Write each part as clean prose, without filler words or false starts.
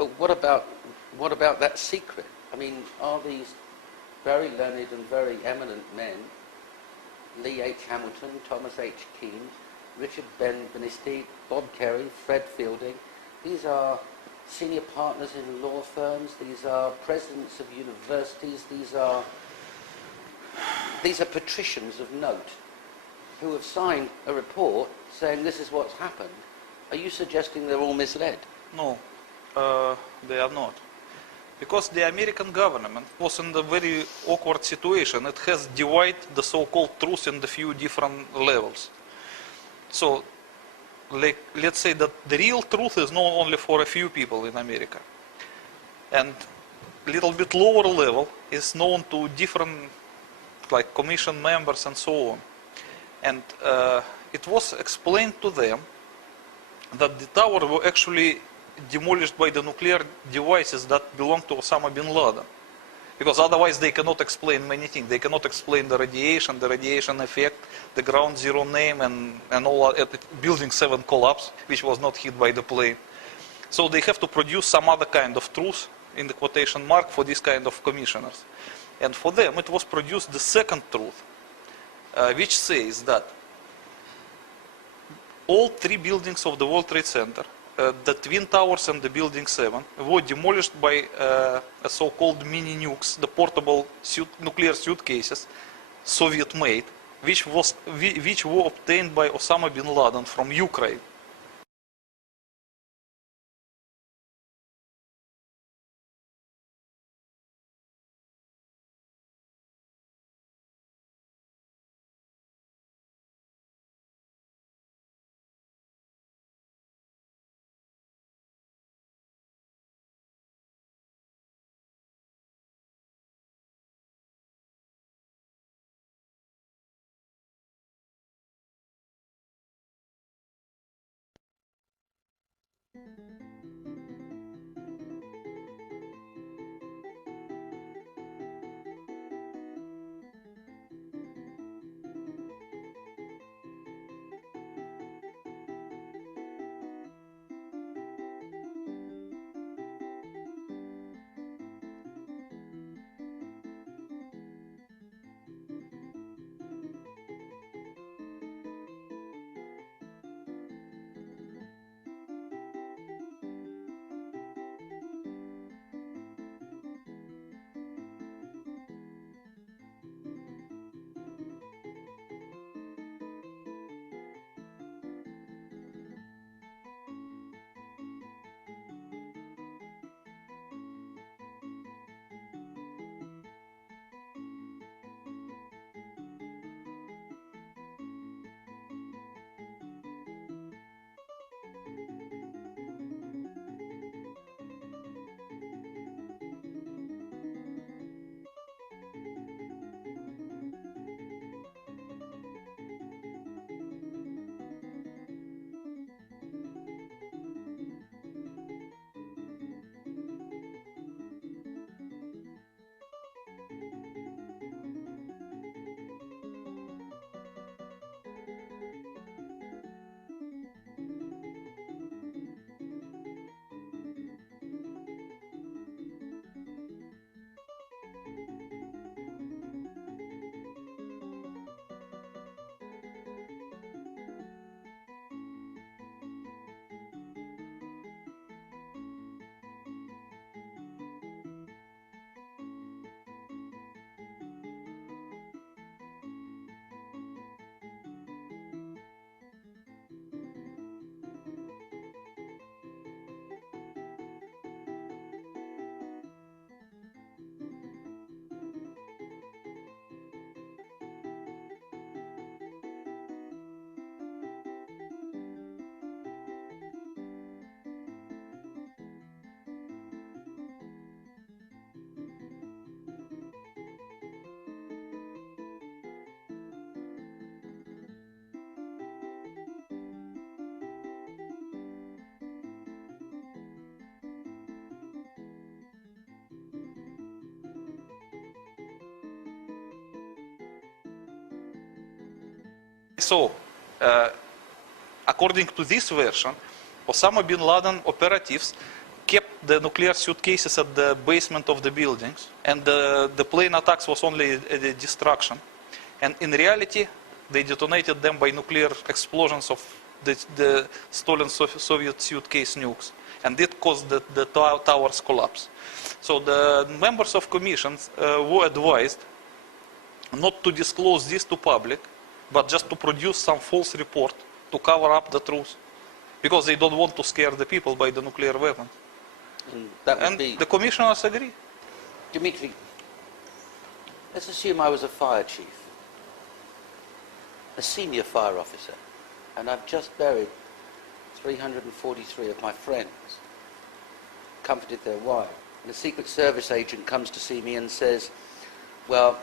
But what about that secret? I mean, are these very learned and very eminent men, Lee H. Hamilton, Thomas H. Keane, Richard Benisti, Bob Kerry, Fred Fielding, these are senior partners in law firms, these are presidents of universities, these are patricians of note who have signed a report saying this is what's happened. Are you suggesting they're all misled? No, they are not. Because the American government was in a very awkward situation. It has divided the so-called truth in a few different levels. So, let's say that the real truth is known only for a few people in America. And a little bit lower level is known to different, like, commission members and so on. And it was explained to them that the tower were actually demolished by the nuclear devices that belong to Osama bin Laden. Because otherwise they cannot explain many things. They cannot explain the radiation effect, the ground zero name, and all that, building 7 collapse, which was not hit by the plane. So they have to produce some other kind of truth, in the quotation mark, for this kind of commissioners. And for them it was produced the second truth, which says that all 3 buildings of the World Trade Center, the Twin Towers and the Building 7, were demolished by so-called mini nukes, the portable nuclear suitcases, Soviet-made, which were obtained by Osama bin Laden from Ukraine. So, according to this version, Osama bin Laden operatives kept the nuclear suitcases at the basement of the buildings, and the plane attacks was only a destruction. And in reality, they detonated them by nuclear explosions of the stolen Soviet suitcase nukes. And it caused the towers collapse. So the members of commissions were advised not to disclose this to public, but just to produce some false report to cover up the truth. Because they don't want to scare the people by the nuclear weapon. And The commissioners agree. Dimitri, let's assume I was a fire chief, a senior fire officer, and I've just buried 343 of my friends, comforted their wives. And a Secret Service agent comes to see me and says, well,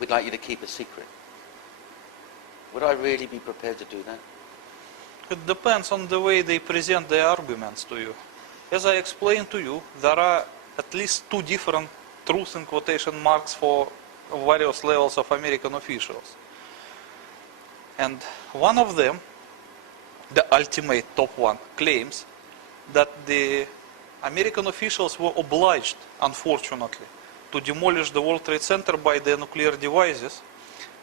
we'd like you to keep a secret. Would I really be prepared to do that? It depends on the way they present their arguments to you. As I explained to you, there are at least two different truth in quotation marks for various levels of American officials. And one of them, the ultimate top one, claims that the American officials were obliged, unfortunately, to demolish the World Trade Center by the nuclear devices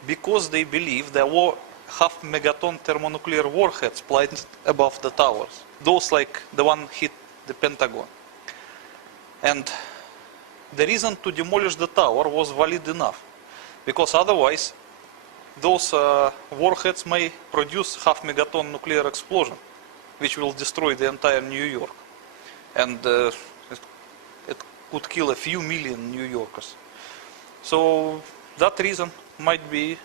because they believe there were half-megaton thermonuclear warheads planted above the towers. Those like the one hit the Pentagon. And the reason to demolish the tower was valid enough, because otherwise those warheads may produce half-megaton nuclear explosion, which will destroy the entire New York. And it could kill a few million New Yorkers. So that reason might be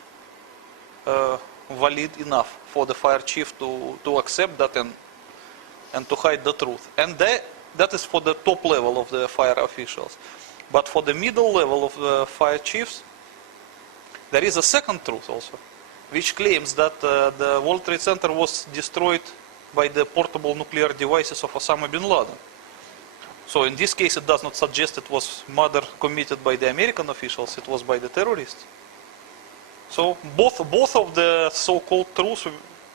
valid enough for the fire chief to accept that and to hide the truth. And that is for the top level of the fire officials. But for the middle level of the fire chiefs, there is a second truth also, which claims that the World Trade Center was destroyed by the portable nuclear devices of Osama bin Laden. So in this case, it does not suggest it was murder committed by the American officials, it was by the terrorists. So both of the so-called truths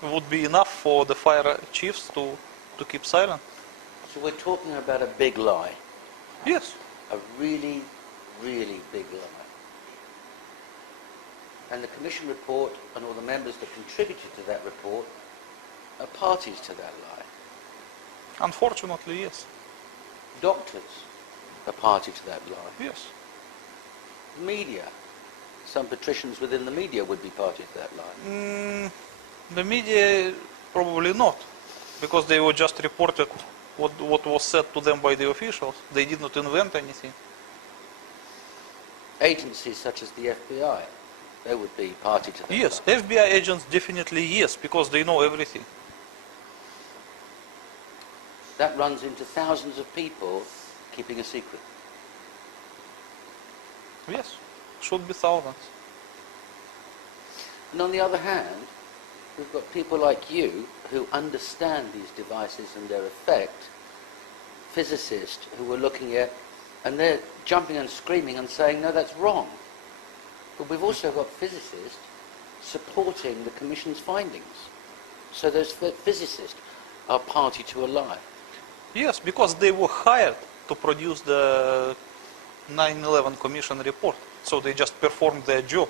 would be enough for the fire chiefs to keep silent. So we're talking about a big lie. Yes. A really, really big lie. And the Commission report and all the members that contributed to that report are parties to that lie. Unfortunately, yes. Doctors are party to that lie. Yes. Media. Some patricians within the media would be party to that lie. The media probably not, because they were just reported what was said to them by the officials. They did not invent anything. Agencies such as the FBI, they would be party to that Yes, lie. FBI agents definitely yes, because they know everything. That runs into thousands of people keeping a secret. Yes, should be thousands. And on the other hand, we've got people like you who understand these devices and their effect, physicists who are looking at, and they're jumping and screaming and saying, no, that's wrong. But we've also got physicists supporting the Commission's findings. So those physicists are party to a lie. Yes, because they were hired to produce the 9/11 Commission report. So they just performed their job.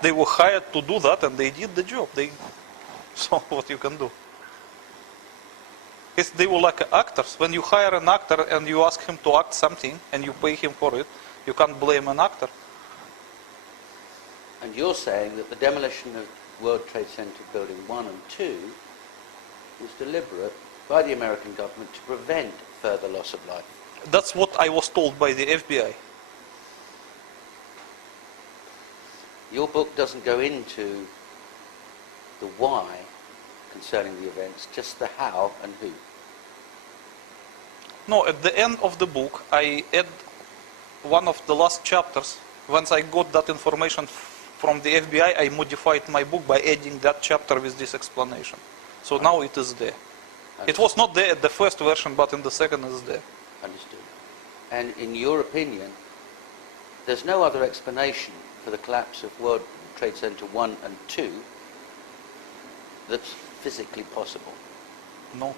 They were hired to do that and they did the job. So what you can do? They were like actors. When you hire an actor and you ask him to act something and you pay him for it, you can't blame an actor. And you're saying that the demolition of World Trade Center Building 1 and 2 was deliberate by the American government to prevent further loss of life. That's what I was told by the FBI. Your book doesn't go into the why concerning the events, just the how and who. No, at the end of the book, I add one of the last chapters. Once I got that information from the FBI, I modified my book by adding that chapter with this explanation. So now it is there. It was not there at the first version, but in the second it is there. Understood. And in your opinion, there's no other explanation for the collapse of World Trade Center 1 and 2 that's physically possible? No.